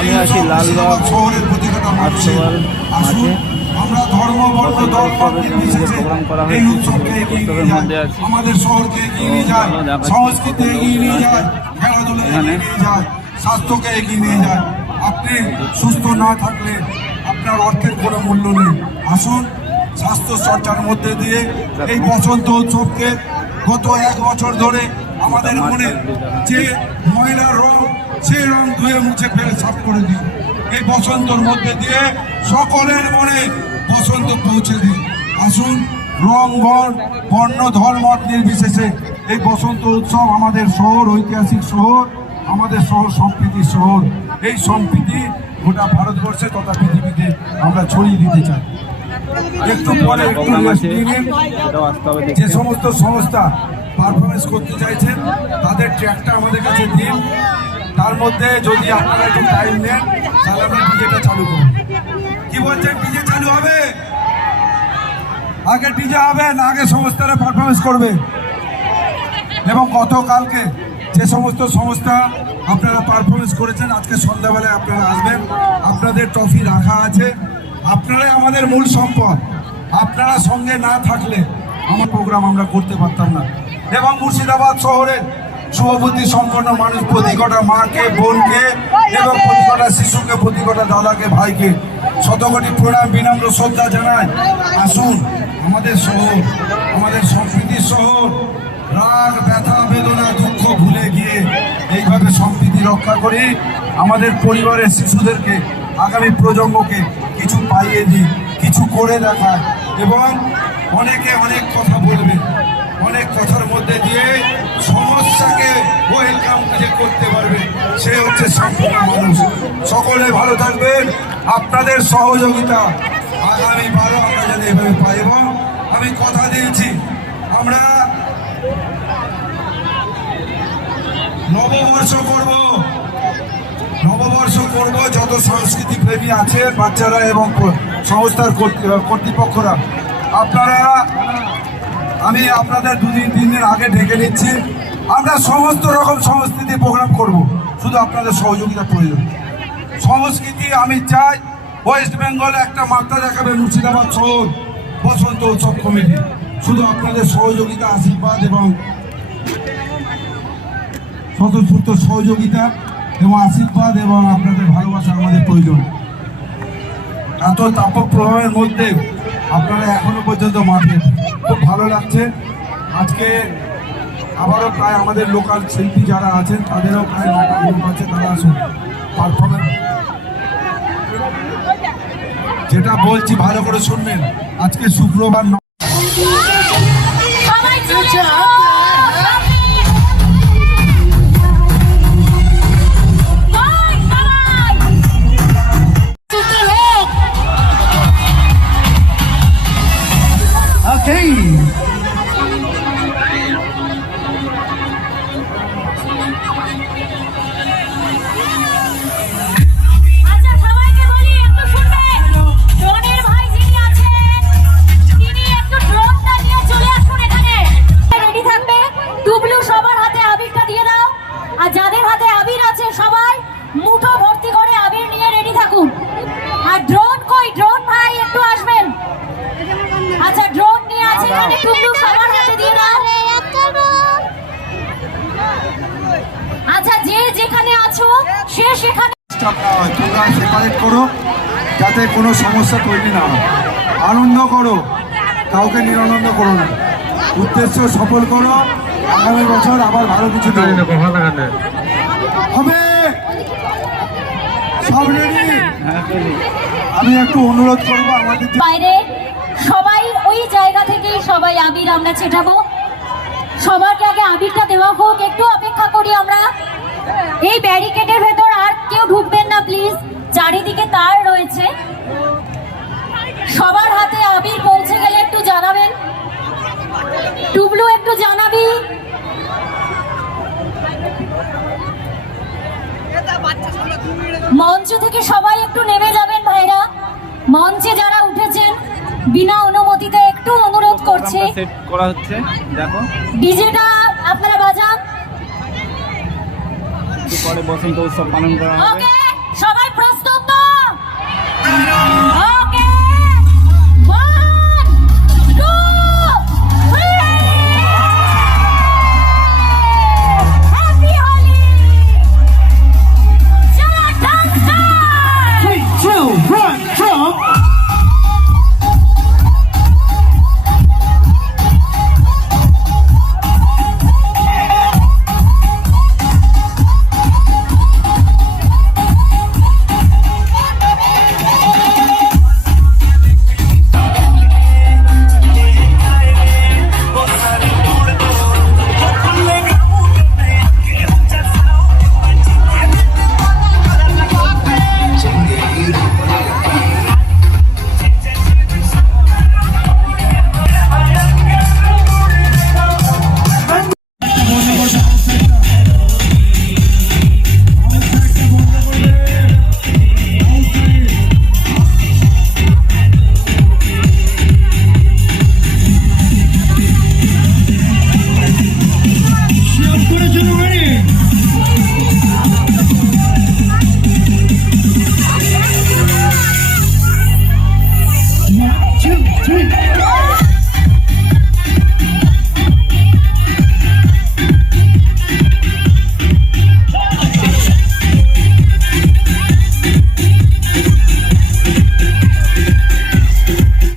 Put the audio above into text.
আমি আছি লালবাগ আসুন মাঠে। প্রোগ্রাম করা এই উৎসবকে এগিয়ে উৎসবের মধ্যে আছি। আমাদের শহরকে এগিয়ে নিয়ে যায় সংস্কৃতি এগিয়ে নিয়ে যায় খেলাধুলা। এগিয়ে নিয়ে যায় স্বাস্থ্যকে এগিয়ে নিয়ে যায় আপনি সুস্থ না থাকলে আপনার অর্থের কোনো মূল্য নেই আসুন স্বাস্থ্য চর্চার মধ্যে দিয়ে এই বসন্ত উৎসবকে গত এক বছর ধরে আমাদের মনে যে ময়লা রং সেই রং ধুয়ে মুছে ফেলে সাফ করে দিই। এই বসন্তর মধ্যে দিয়ে সকলের মনে বসন্ত পৌঁছে দিই। আসুন, রং বর্ণ বর্ণ, ধর্ম নির্বিশেষে এই বসন্ত উৎসব আমাদের শহর, ঐতিহাসিক শহর, আমাদের শহর, সম্প্রীতির শহর। এই সম্প্রীতি গোটা ভারতবর্ষে তথা পৃথিবীতে আমরা ছড়িয়ে দিতে চাই। একটু পরে যে সমস্ত সংস্থা পারফরমেন্স করতে চাইছেন, তাদের ট্র্যাকটা আমাদের কাছে দিন। তার মধ্যে যদি আপনারা একটু টাইম নেন, তাহলে আমরা ডিজেটা চালু করব। কি বলছেন? ডিজে চালু হবে? আগে ডিজে হবে, না আগে সংস্থারা পারফরমেন্স করবে। এবং গতকালকে যে সমস্ত সংস্থা আপনারা পারফরমেন্স করেছেন, আজকে সন্ধ্যাবেলায় আপনারা আসবেন। আপনাদের ট্রফি রাখা আছে। আপনারাই আমাদের মূল সম্পদ। আপনারা সঙ্গে না থাকলে আমার প্রোগ্রাম আমরা করতে পারতাম না। এবং মুর্শিদাবাদ শহরের শুভবুদ্ধি সম্পন্ন মানুষ প্রতি কটা মাকে, বোনকে এবং প্রতি কটা শিশুকে, প্রতি কটা দাদাকে, ভাইকে শতকোটি প্রণাম, বিনম্র শ্রদ্ধা জানায় আসুন, আমাদের শহর, আমাদের সম্প্রীতির শহর, রাগ, ব্যথা, বেদনা, দুঃখ ভুলে গিয়ে এইভাবে সম্প্রীতি রক্ষা করি। আমাদের পরিবারের শিশুদেরকে, আগামী প্রজন্মকে কিছু পাইয়ে দিই, কিছু করে দেখায় এবং অনেকে অনেক কথা বলবে। যে করতে পারবে, সে হচ্ছে মানুষ। সকলে ভালো থাকবেন। আপনাদের সহযোগিতা আগামী বারো আমরা যেন এভাবে পাই এবং আমি কথা দিয়েছি, আমরা নববর্ষ করব। নববর্ষ করব, যত সংস্কৃতি প্রেমী আছে, বাচ্চারা এবং সংস্থার কর্তৃ- কর্তৃপক্ষরা। আপনারা, আমি আপনাদের দুদিন, তিন দিন আগে ডেকে নিচ্ছি। আমরা সমস্ত রকম সংস্কৃতি প্রোগ্রাম করব। শুধু আপনাদের সহযোগিতা প্রয়োজন। সংস্কৃতি আমি চাই ওয়েস্ট বেঙ্গল একটা মাত্রা দেখাবে মুর্শিদাবাদ শহর, বসন্ত উৎসব কমিটি। শুধু আপনাদের সহযোগিতা, আশীর্বাদ এবং স্বতঃস্ফূর্ত সহযোগিতা এবং আশীর্বাদ এবং আপনাদের ভালোবাসা আমাদের প্রয়োজন। এত তাপপ্রবাহের মধ্যে আপনারা এখনও পর্যন্ত মাঠে খুব ভালো লাগছে। আজকে আবারও প্রায় আমাদের লোকাল শিল্পী যারা আছেন তাদেরও প্রায় নটা গ্রুপ আছে তারা আসুন পারফরমেন্স যেটা বলছি ভালো করে শুনবেন। আজকে শুক্রবার সে সেখানে তোমরা সেপারেট করো যাতে কোনো সমস্যা তৈরি না হয়। আনন্দ করো কাউকে নিরানন্দ করো না। উদ্দেশ্য সফল করো আগামী বছর আবার ভালো কিছু হবে? সব আমি একটু অনুরোধ করব আমাদের বাইরে সবাই ওই জায়গা থেকেই সবাই আবির আমরা ছেটাবো সবারকে আগে আবিরটা দেওয়া হোক একটু অপেক্ষা করি আমরা। এই ব্যারিকেডের ভেতর আর কেউ ঢুকবেন না প্লিজ চারিদিকে তার রয়েছে। সবার হাতে আবির পৌঁছে গেলে একটু জানাবেন। টুবলু একটু জানাবি? মঞ্চ থেকে সবাই একটু নেমে যাবেন ভাইরা। মঞ্চে যারা উঠেছেন বিনা অনুমতিতে একটু অনুরোধ করছে। করা হচ্ছে দেখো। ডিজেটা আপনারা বাজান। একটু পরে বসন্ত উৎসব পালন করা হবে। সবাই প্রস্তুত হ্যাঁ। হ্যাঁ।